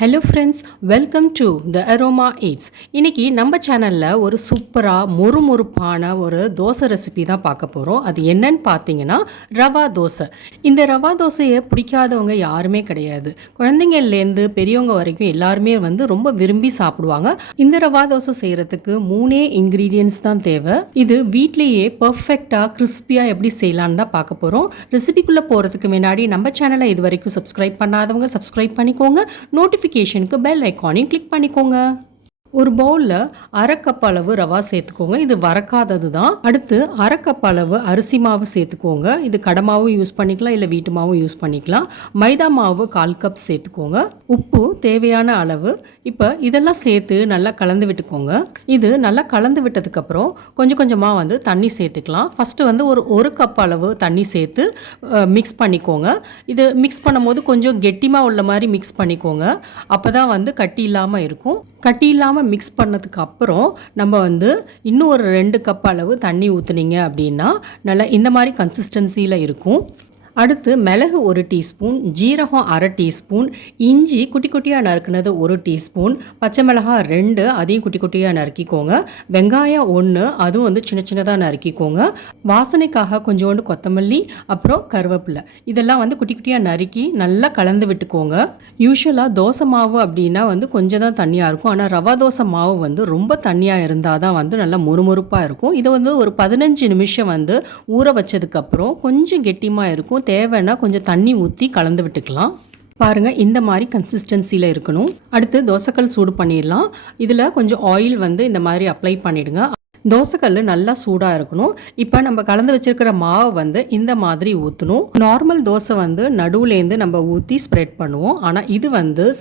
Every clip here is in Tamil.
Hello friends, welcome to the aroma eats. இன்றைக்கி நம்ம சேனலில் ஒரு சூப்பராக மொறுமொறுப்பான ஒரு தோசை ரெசிபி தான் பார்க்க போகிறோம். அது என்னன்னு பார்த்தீங்கன்னா ரவா தோசை. இந்த ரவா தோசையை பிடிக்காதவங்க யாருமே கிடையாது. குழந்தைங்கள்லேருந்து பெரியவங்க வரைக்கும் எல்லாருமே ரொம்ப விரும்பி சாப்பிடுவாங்க. இந்த ரவா தோசை செய்கிறதுக்கு 3 இன்க்ரீடியன்ஸ் தான் தேவை. இது வீட்லேயே பர்ஃபெக்டாக கிறிஸ்பியாக எப்படி செய்யலான்னு தான் பார்க்க போகிறோம். ரெசிபிக்குள்ளே போகிறதுக்கு முன்னாடி நம்ம சேனலை இது வரைக்கும் சப்ஸ்கிரைப் பண்ணாதவங்க சப்ஸ்கிரைப் பண்ணிக்கோங்க. நோட்டிஃபிகேஷனுக்கு பெல் ஐக்கானையும் கிளிக் பண்ணிக்கோங்க. ஒரு பவுலில் 1/2 கப் அளவு ரவா சேர்த்துக்கோங்க. இது வறக்காதது தான். அடுத்து 1/2 கப் அளவு அரிசி மாவு சேர்த்துக்கோங்க. இது கடை மாவும் யூஸ் பண்ணிக்கலாம், இல்லை வீட்டு மாவும் யூஸ் பண்ணிக்கலாம். மைதா மாவு 1/4 கப் சேர்த்துக்கோங்க. உப்பு தேவையான அளவு. இப்போ இதெல்லாம் சேர்த்து நல்லா கலந்து விட்டுக்கோங்க. இது நல்லா கலந்து விட்டதுக்கப்புறம் கொஞ்சம் கொஞ்சமாக தண்ணி சேர்த்துக்கலாம். ஃபஸ்ட்டு ஒரு கப் அளவு தண்ணி சேர்த்து மிக்ஸ் பண்ணிக்கோங்க. இது மிக்ஸ் பண்ணும்போது கொஞ்சம் கெட்டிமாக உள்ள மாதிரி மிக்ஸ் பண்ணிக்கோங்க. அப்போ தான் கட்டி இல்லாமல் இருக்கும். கட்டி இல்லாமல் மிக்ஸ் பண்ணதுக்கு அப்புறம் நம்ம இன்னும் ஒரு 2 கப் அளவு தண்ணி ஊற்றுனீங்க அப்படின்னா நல்லா இந்த மாதிரி கன்சிஸ்டன்சியில் இருக்கும். அடுத்து மிளகு 1 டீஸ்பூன், ஜீரகம் 1/2 டீஸ்பூன், இஞ்சி குட்டி குட்டியாக நறுக்குனது 1 டீஸ்பூன், பச்சை மிளகாய் 2 அதையும் குட்டி குட்டியாக நறுக்கிக்கோங்க. வெங்காயம் 1 அதுவும் சின்ன சின்னதாக நறுக்கிக்கோங்க. வாசனைக்காக கொஞ்சோண்டு கொத்தமல்லி, அப்புறம் கருவேப்பிலை இதெல்லாம் குட்டி குட்டியாக நறுக்கி நல்லா கலந்து விட்டுக்கோங்க. யூஸ்வலாக தோசை மாவு அப்படின்னா கொஞ்சம் தான் தண்ணியாக இருக்கும். ஆனால் ரவா தோசை மாவு ரொம்ப தண்ணியாக இருந்தால் தான் நல்லா மொறுமொறுப்பாக இருக்கும். இது ஒரு 15 நிமிஷம் ஊற வச்சதுக்கப்புறம் கொஞ்சம் கெட்டிமாக இருக்கும். தேவைன்னா கொஞ்சம் தண்ணி ஊற்றி கலந்து விட்டுக்கலாம். பாருங்கள், இந்த மாதிரி கன்சிஸ்டன்சியில் இருக்கணும். அடுத்து தோசைக்கல் சூடு பண்ணிடலாம். இதில் கொஞ்சம் ஆயில் இந்த மாதிரி அப்ளை பண்ணிவிடுங்க. தோசைக்கல் நல்லா சூடாக இருக்கணும். இப்போ நம்ம கலந்து வச்சிருக்கிற மாவை இந்த மாதிரி ஊற்றணும். நார்மல் தோசை நடுவுலேருந்து நம்ம ஊற்றி ஸ்ப்ரெட் பண்ணுவோம். ஆனால் இது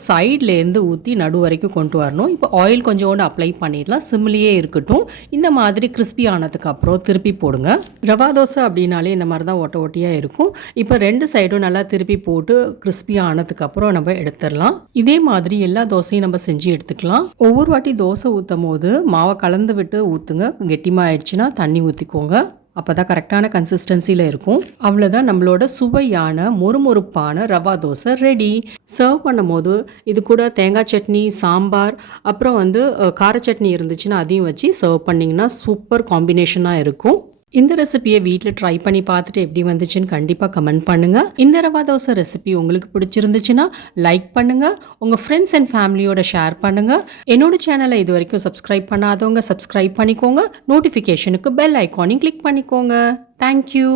சைட்லேருந்து ஊற்றி நடு வரைக்கும் கொண்டு வரணும். இப்போ ஆயில் கொஞ்சோண்டு அப்ளை பண்ணிடலாம். சிம்லேயே இருக்கட்டும். இந்த மாதிரி கிறிஸ்பி ஆனதுக்கு அப்புறம் திருப்பி போடுங்க. ரவா தோசை அப்படின்னாலே இந்த மாதிரி தான் ஒட்ட ஒட்டியாக இருக்கும். இப்போ 2 சைடும் நல்லா திருப்பி போட்டு கிறிஸ்பியாக ஆனதுக்கப்புறம் நம்ம எடுத்துடலாம். இதே மாதிரி எல்லா தோசையும் நம்ம செஞ்சு எடுத்துக்கலாம். ஒவ்வொரு வாட்டி தோசை ஊற்றும் போது மாவை கலந்து விட்டு ஊற்றுங்க. கெட்டிமாக ஆயிடுச்சுன்னா தண்ணி ஊற்றிக்கோங்க. அப்போ தான் கரெக்டான கன்சிஸ்டன்சியில் இருக்கும். அவ்வளோதான், நம்மளோட சுவையான மொறுமொறுப்பான ரவா தோசை ரெடி. சர்வ் பண்ணும் போது இது கூட தேங்காய் சட்னி, சாம்பார், அப்புறம் கார சட்னி இருந்துச்சுன்னா அதையும் வச்சு சர்வ் பண்ணிங்கன்னா சூப்பர் காம்பினேஷனாக இருக்கும். இந்த ரெசிபியை வீட்டில் ட்ரை பண்ணி பார்த்துட்டு எப்படி வந்துச்சுன்னு கண்டிப்பாக கமெண்ட் பண்ணுங்கள். இந்த ரவா தோசை ரெசிபி உங்களுக்கு பிடிச்சிருந்துச்சுன்னா லைக் பண்ணுங்கள். உங்கள் ஃப்ரெண்ட்ஸ் அண்ட் ஃபேமிலியோட ஷேர் பண்ணுங்கள். என்னோட சேனலை இது வரைக்கும் சப்ஸ்கிரைப் பண்ணாதவங்க சப்ஸ்கிரைப் பண்ணிக்கோங்க. நோட்டிஃபிகேஷனுக்கு பெல் ஐக்கானையும் கிளிக் பண்ணிக்கோங்க. தேங்க்யூ.